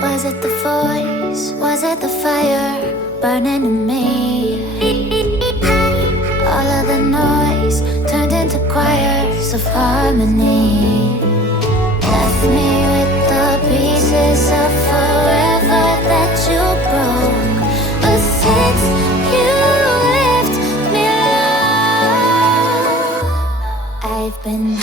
Was it the voice? Was it the fire burning in me? All of the noise turned into choirs of harmony. Left me with the pieces of forever that you broke. But since you left me alone, I've been